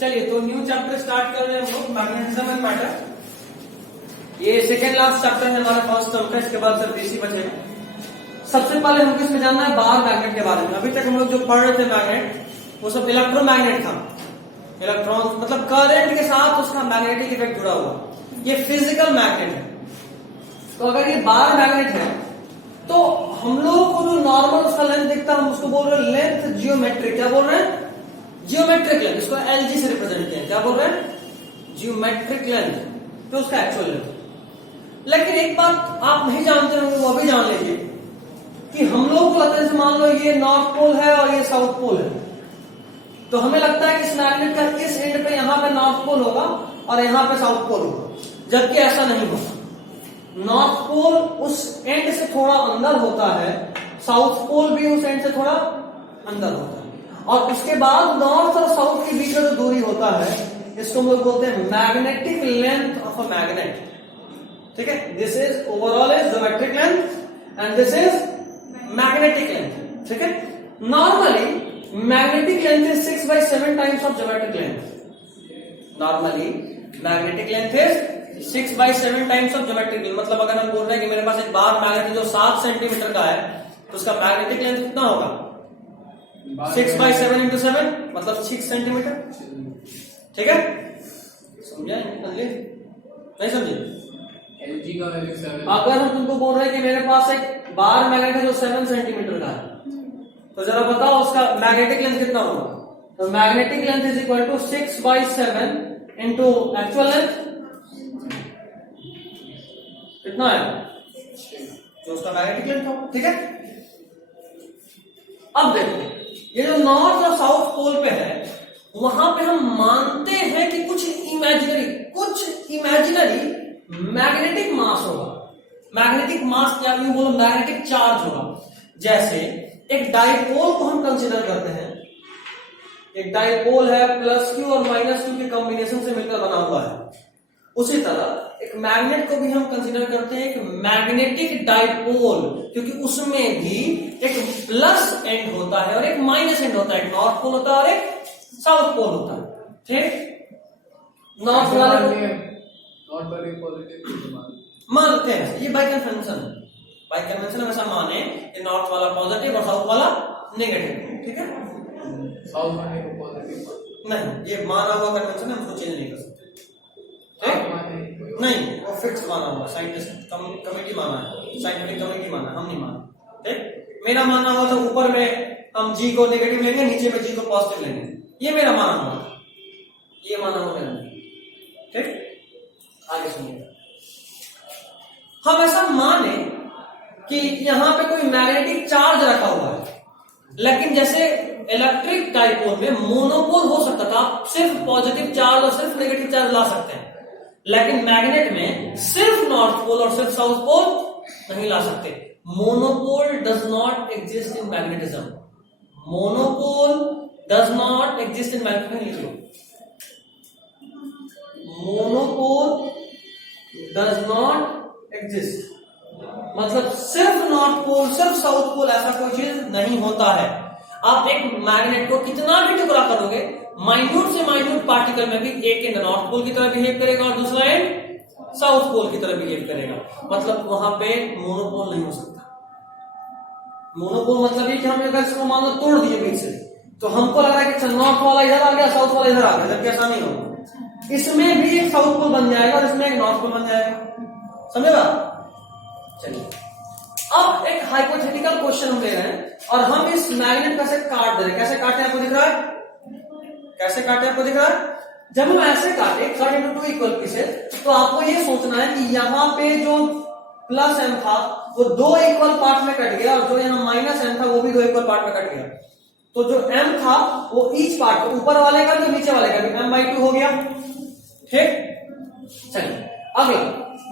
चलिए तो new chapter start कर रहे हैं हम लोग, मैग्नेटिज्म एंड मैटर। ये सेकेंड लास्ट चैप्टर है हमारा फर्स्ट टर्म का, इसके बाद सिर्फ इसी बचेगा। सबसे पहले हमको इसमें जानना है बार मैग्नेट के बारे में। अभी तक हम लोग जो पढ़ रहे थे मैग्नेट वो सब इलेक्ट्रोमैग्नेट था, इलेक्ट्रॉन मतलब करंट के साथ उसका मैग्नेटिक इफेक्ट जुड़ा हुआ। ये फिजिकल मैग्नेट है। तो अगर ये बार मैग्नेट है तो हम लोगों को जो नॉर्मल उसका लेंथ दिखता है हम उसको बोल रहे हैं लेंथ जियोमेट्रिक। क्या बोल रहे हैं? Geometric length. इसको एलजी से रिप्रेजेंट किया। क्या बोल रहे हैं? जियोमेट्रिक लेंथ, तो उसका एक्चुअल लेंथ। लेकिन एक बात आप नहीं जानते होंगे, वो अभी जान लीजिए कि हम लोग को लगता है मान लो ये नॉर्थ पोल है और ये साउथ पोल है, तो हमें लगता है कि इस मैग्नेट का इस एंड पे यहां पे नॉर्थ पोल होगा और यहां पे साउथ पोल होगा, जबकि ऐसा नहीं होगा। नॉर्थ पोल उस एंड से थोड़ा अंदर होता है, साउथ पोल भी उस एंड से थोड़ा अंदर होता है, और उसके बाद नॉर्थ और साउथ के बीच में जो दूरी होता है इसको हम लोग बोलते हैं magnetic length of a magnet. ठीक है, this is overall is geometric length and this is magnetic length. ठीक है, normally magnetic length is 6/7 times of geometric length. Normally magnetic length is 6/7 times of geometric length. मतलब अगर हम बोल रहे हैं कि मेरे पास एक बार मैग्नेट है जो 7 सेंटीमीटर का है, तो उसका मैग्नेटिक लेंथ कितना होगा? 6/7 × 7 मतलब 6 सेंटीमीटर। ठीक है, समझे? नहीं समझे? एलजी का वैल्यू 7। अगर हम तुमको बोल रहे हैं कि मेरे पास एक बार मैग्नेट है जो 7 सेंटीमीटर का है, तो जरा बताओ उसका मैग्नेटिक लेंथ कितना होगा? तो magnetic length is equal to 6/7 into actual length कितना है जो उसका मैग्नेटिक लेंथ होगा। ठीक है, अब देखो ये जो नॉर्थ और साउथ पोल पे है वहां पे हम मानते हैं कि कुछ इमेजिनरी मैग्नेटिक मास होगा। मैग्नेटिक मास क्या यूं बोलो, मैग्नेटिक चार्ज होगा। जैसे एक डाइपोल को हम कंसीडर करते हैं, एक डाइपोल है +q और -q के कॉम्बिनेशन से मिलकर बना हुआ है। उसी तरह एक मैग्नेट को भी हम कंसीडर करते हैं एक मैग्नेटिक डाइपोल, क्योंकि उसमें भी एक प्लस एंड होता है और एक माइनस एंड होता है। एक नॉर्थ पोल होता है और एक साउथ पोल होता है। ठीक, नॉर्थ वाले नॉट वेरी पॉजिटिव मानते हैं, ये बाय कन्वेंशन है। बाय कन्वेंशन हमेशा माने कि नॉर्थ वाला पॉजिटिव और साउथ वाला नेगेटिव। ठीक है, साउथ वाले को पॉजिटिव नहीं, ये माना हुआ कन्वेंशन है, हम उसको चेंज नहीं कर सकते। नहीं, वो फिक्स माना हुआ, साइंटिस्ट कमेटी माना है, साइंटिफिक कमेटी माना, हम नहीं माना। ठीक, मेरा माना हुआ था ऊपर में हम जी को नेगेटिव लेंगे, नीचे में जी को पॉजिटिव लेंगे, ये मेरा माना हुआ, ये माना हुआ मेरा। ठीक, आगे सुनिए। हम ऐसा माने कि यहां पे कोई मैग्नेटिक चार्ज रखा हुआ है, लेकिन जैसे इलेक्ट्रिक डाइपोल में मोनोपोल हो सकता था, सिर्फ पॉजिटिव चार्ज और सिर्फ नेगेटिव चार्ज ला सकते हैं, लेकिन मैग्नेट में सिर्फ नॉर्थ पोल और सिर्फ साउथ पोल नहीं ला सकते। Monopole does not exist in magnetism. Monopole does not exist in magnetism. Monopole does not exist मतलब सिर्फ नॉर्थ पोल सिर्फ साउथ पोल ऐसा कोई चीज नहीं होता है। आप एक मैग्नेट को कितना भी टुकड़ा करोगे, माइन्यूट से माइन्यूट पार्टिकल में भी एक एंड नॉर्थ पोल की तरह बिहेव करेगा और दूसरा एंड साउथ पोल की तरह बिहेव करेगा। मतलब वहां पे मोनोपोल नहीं हो सकता। मोनोपोल मतलब ये कि हम अगर इसको मान लो तोड़ दिए बीच से, तो हमको लग रहा है कि नॉर्थ वाला इधर आ गया, साउथ वाला इधर आ गया, जबकि ऐसा नहीं होगा। इसमें भी एक साउथ पोल बन जाएगा और इसमें एक नॉर्थ पोल बन जाएगा। समझेगा? चलिए, अब एक हाइपोथेटिकल क्वेश्चन हम ले रहे हैं और हम इस मैग्नेट कैसे काट दे रहे हैं। कैसे काटे आपको दिख रहा है? कैसे काटे आपको दिख रहा है? जब हम ऐसे काटे कट इनटू 2 इक्वल पीसेस, तो आपको ये सोचना है कि यहां पे जो +m था वो 2 इक्वल पार्ट में कट गया और जो यहाँ -m था वो भी 2 इक्वल पार्ट में कट गया। तो जो m था वो ईच पार्ट, ऊपर वाले का जो नीचे वाले का भी m/2 हो गया। ठीक, चलिए अगला,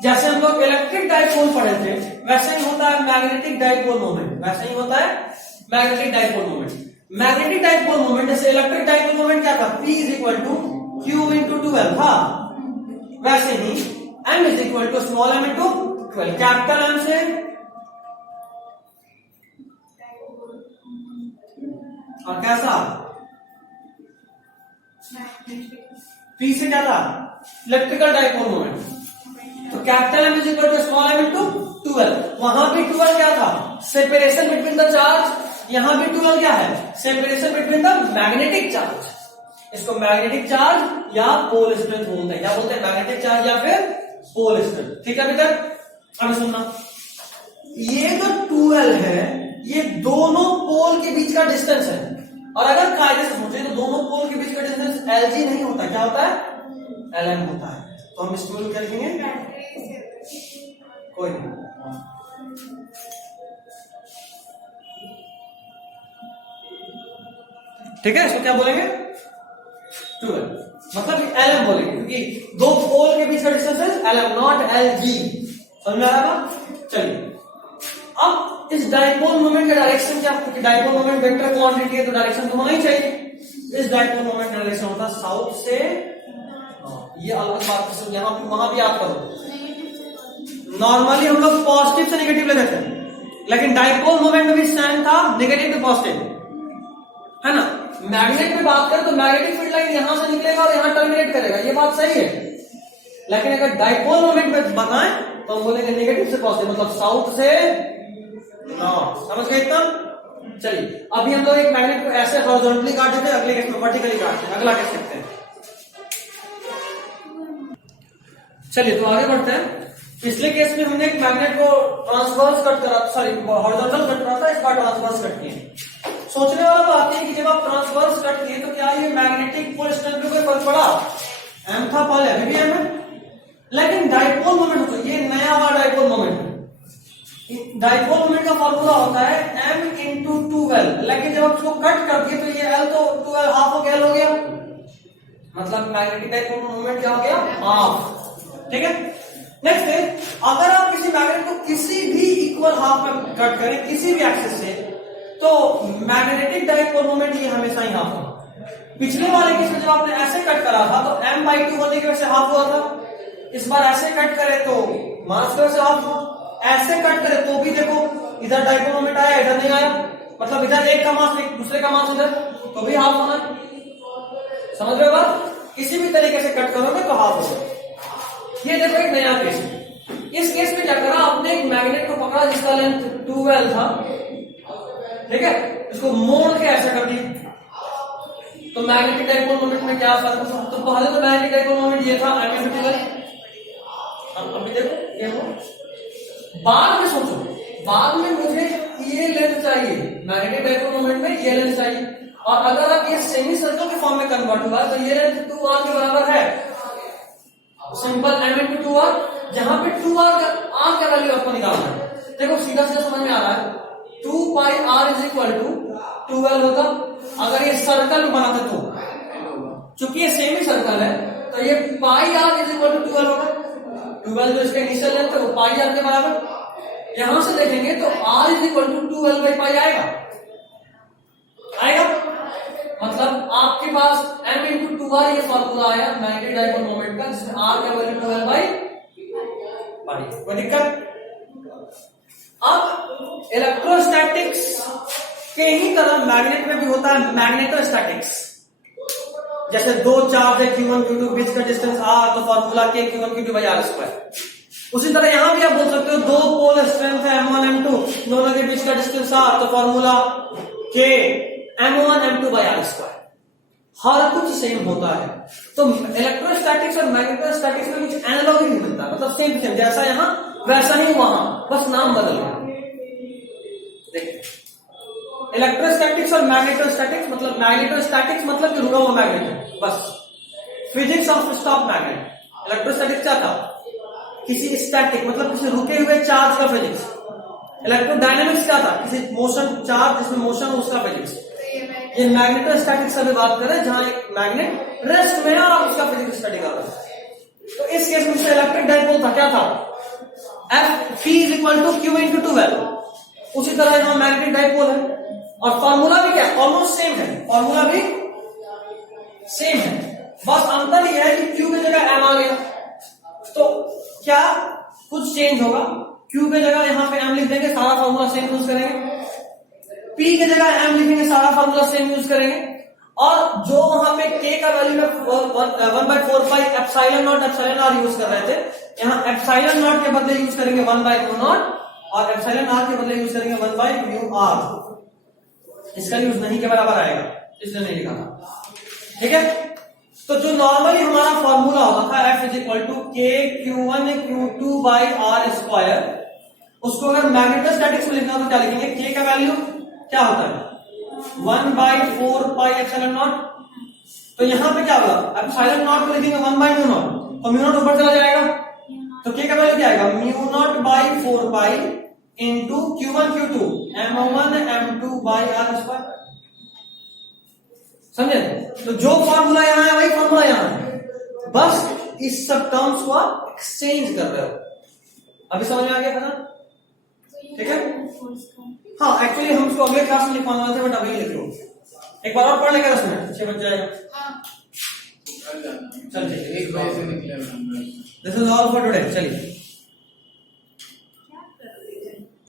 जैसे हम लोग इलेक्ट्रिक डाइपोल पढ़े थे वैसे ही होता है मैग्नेटिक डाइपोल मोमेंट। वैसे ही होता है magnetic dipole moment. Magnetic dipole moment जैसे इलेक्ट्रिक डाइपोल मोमेंट क्या था? P = Q × 2L था। वैसे ही M = small m × 12। Capital M से और कैसा पी से क्या था? Electrical dipole moment. तो capital M is equal to small M into 12। वहां भी 12 क्या था? Separation between the charge. यहां भी 12 क्या है? Separation between the magnetic charge. इसको मैग्नेटिक चार्ज या पोल स्ट्रेंथ बोलते हैं। क्या बोलते हैं? मैग्नेटिक चार्ज या फिर पोल स्ट्रेंथ। ठीक है अभी तक? अब सुनना, ये जो 12 है ये दोनों पोल के बीच का डिस्टेंस है। और अगर कायदे से सोचे तो दोनों पोल के बीच का डिस्टेंस LG नहीं होता, क्या होता है? LM होता है। तो हम इस 12 क्या लिखेंगे? कोई नहीं, ठीक है। इसको क्या बोलेंगे? 12, मतलब LM बोलेंगे क्योंकि दो पोल के बीच का डिस्टेंस है LM, नॉट LG। समझ में आ रहा है? चलिए, अब इस डाइपोल मोमेंट का डायरेक्शन क्या? क्योंकि डाइपोल मोमेंट वेक्टर क्वांटिटी है तो डायरेक्शन तो होना ही चाहिए। इस डाइपोल मोमेंट का डायरेक्शन होता है साउथ से। ये अलग बात, यहां भी वहां भी आप करो। नॉर्मली हम लोग पॉजिटिव से नेगेटिव ले लेते हैं, लेकिन डाइपोल मोमेंट में भी साइन था नेगेटिव टू पॉजिटिव, है ना। मैग्नेट में बात करें तो मैग्नेटिक फील्ड लाइन यहां से निकलेगा और यहां टर्मिनेट करेगा, ये बात सही है। लेकिन अगर डाइपोल मोमेंट में बताएं तो हम बोलेंगे नेगेटिव से पॉजिटिव, मतलब साउथ से नॉर्थ। समझ गए इतना? चलिए, अभी हम लोग एक मैग्नेट को ऐसे हॉरिजॉन्टली काट देते हैं, अगले केस में वर्टिकली काटते हैं। अगला केस देखते हैं। चलिए, तो आगे बढ़ते हैं। पिछले केस में हमने एक मैग्नेट को ट्रांसवर्स कट करा, सॉरी हॉरिजॉन्टल कट करा था, इस बार ट्रांसवर्स कट किए। सोचने वाला बात है कि जब आप ट्रांसवर्स कट किए तो क्या ये मैग्नेटिक पोल स्ट्रेंथ पे कोई फर्क पड़ा? एम था पहले, अभी भी एम है, लेकिन डाइपोल मोमेंट हो, ये नया वाला डाइपोल मोमेंट। डाइपोल मोमेंट का फॉर्मूला होता है m इंटू 12, लेकिन जब आप इसको कट कर दिए तो ये L तो 12 हाफ हो गया, हो गया, मतलब मैग्नेटिक डाइपोल मोमेंट क्या हो गया? हाफ। ठीक है। नेक्स्ट है, अगर आप किसी मैग्नेट को किसी भी इक्वल हाफ में कट करें किसी भी एक्सिस से, तो मैग्नेटिक डाइपोल मोमेंट ये हमेशा ही हाफ होगा। पिछले वाले केस में जब आपने ऐसे कट करा था तो m/2 होने की वजह से हाफ हुआ था। इस बार ऐसे कट करे तो मास की वजह से हाफ हुआ। ऐसे कट करे तो भी देखो, इधर डाइपोल मोमेंट आया, इधर नहीं आया, मतलब इधर एक का मास एक दूसरे का मास इधर, तो भी हाफ होना। समझ रहे हो बात? किसी भी तरीके से कट करोगे तो हाफ होगा। ये देखो एक नया केस। इस केस में क्या करा आपने? एक मैग्नेट को पकड़ा जिसका लेंथ 12 था, ठीक है, इसको मोड़ के ऐसा कर दिया। तो मैग्नेटिक डाइपोल मोमेंट में क्या फर्क था? तो पहले तो मैग्नेटिक डाइपोल मोमेंट ये था m/12। अभी देखो ये हो, बाद में सोचो, बाद में मुझे ये लेंथ चाहिए, मैग्नेटिक डाइपोल मोमेंट में ये लेंथ चाहिए, और अगर आप ये सेमी सर्कल के फॉर्म में कन्वर्ट हुआ तो ये लेंथ 2r के बराबर है। सिंपल m इंटू 2r, जहां पे 2r का वैल्यू आपको निकालना है। देखो सीधा सीधा समझ में आ रहा है, 2 pi r is equal to 12 होगा अगर ये सर्कल में बनाते तो, चूंकि ये सेमी सर्कल है तो ये पाई आर इज इक्वल टू 12 होगा। 12 जो इसका इनिशियल लेंथ है वो पाई आर के बराबर। यहां से देखेंगे तो r is equal to 12 by pi आएगा, मतलब आपके पास m इंटू 2r ये फॉर्मूला आया मैग्नेटिक डाइपोल मोमेंट का, जिसमें r का वैल्यू 12 बाई पाई। कोई दिक्कत? अब इलेक्ट्रोस्टैटिक्स के ही तरह मैग्नेट में भी होता है मैग्नेटोस्टैटिक्स। जैसे दो चार्ज है Q1 Q2 बीच का डिस्टेंस r, तो formula K Q1 Q2 by r²। उसी तरह यहां भी आप बोल सकते हो दो पोल स्ट्रेंथ है M1 M2, दोनों के बीच का डिस्टेंस r, तो formula K M1 M2 by r²। हर कुछ सेम होता है। तो इलेक्ट्रोस्टैटिक्स और मैग्नेटोस्टैटिक्स में कुछ एनालॉजी नहीं मिलता, मतलब सेम सेम, जैसा यहां वैसा ही वहां, बस नाम बदल गया। इलेक्ट्रोस्टैटिक्स और मैग्नेटोस्टैटिक्स, मतलब मैग्नेटोस्टैटिक्स मतलब कि रुका हुआ मैग्नेट है, बस physics of stop magnet. Electrostatics क्या था? किसी स्टैटिक मतलब किसी रुके हुए चार्ज का फिजिक्स। इलेक्ट्रोडायनेमिक्स क्या था? किसी मोशन चार्ज जिसमें मोशन हो उसका फिजिक्स। ये मैग्नेटोस्टैटिक्स से भी बात करें जहां एक मैग्नेट रेस्ट में है और आप उसका फिजिक्स स्टडी कर रहे हैं। तो इस केस में इलेक्ट्रिक डाइपोल था, क्या था? F is equal to Q into 12। उसी तरह यहां मैग्नेटिक डाइपोल है और फॉर्मूला भी क्या ऑलमोस्ट सेम है, फॉर्मूला भी सेम है, बस अंतर यह है कि Q की जगह M आ गया। तो क्या कुछ चेंज होगा? Q की जगह यहां पे M लिख देंगे, सारा फॉर्मूला सेम यूज करेंगे। P की जगह M लिखेंगे, सारा फॉर्मूला सेम यूज करेंगे। और जो वहां पे k का वैल्यू में 1/4 epsilon naught epsilon r use कर रहे थे, यहाँ एप्सिलॉन नॉट के बदले यूज करेंगे 1/म्यू नॉट और एप्सिलॉन आर के बदले यूज करेंगे 1/म्यू आर। इसका यूज नहीं के बराबर आएगा, इसलिए नहीं लिखा था। ठीक है, तो जो नॉर्मली हमारा फॉर्मूला होता था F इज इक्वल टू के Q1 Q2 by r square, उसको अगर मैग्नेटोस्टैटिक्स में लिखना हो तो क्या लिखेंगे? के का वैल्यू क्या होता है? 1/4 पाई एप्सिलॉन नॉट। तो यहां पे क्या होगा? एप्सिलॉन नॉट को लिखेंगे 1/म्यू नॉट, तो म्यू नॉट ऊपर चला जाएगा, तो के का वैल्यू क्या आएगा? Mu naught by 4 pi into Q1 Q2 M1 M2 by r square. समझे? तो जो फॉर्मूला यहां है वही फॉर्मूला यहां है, बस इस सब टर्म्स को आप एक्सचेंज कर रहे हो। अभी समझ में आ गया था? ठीक है, हाँ एक्चुअली हम उसको अगले क्लास में लिखवाने वाले थे, बट अभी लिख लो। एक बार और पढ़ लेगा, 10 मिनट 6 बज जाएगा। चल ठीक है, एक बजे से निकले। This is all for today. चलिए।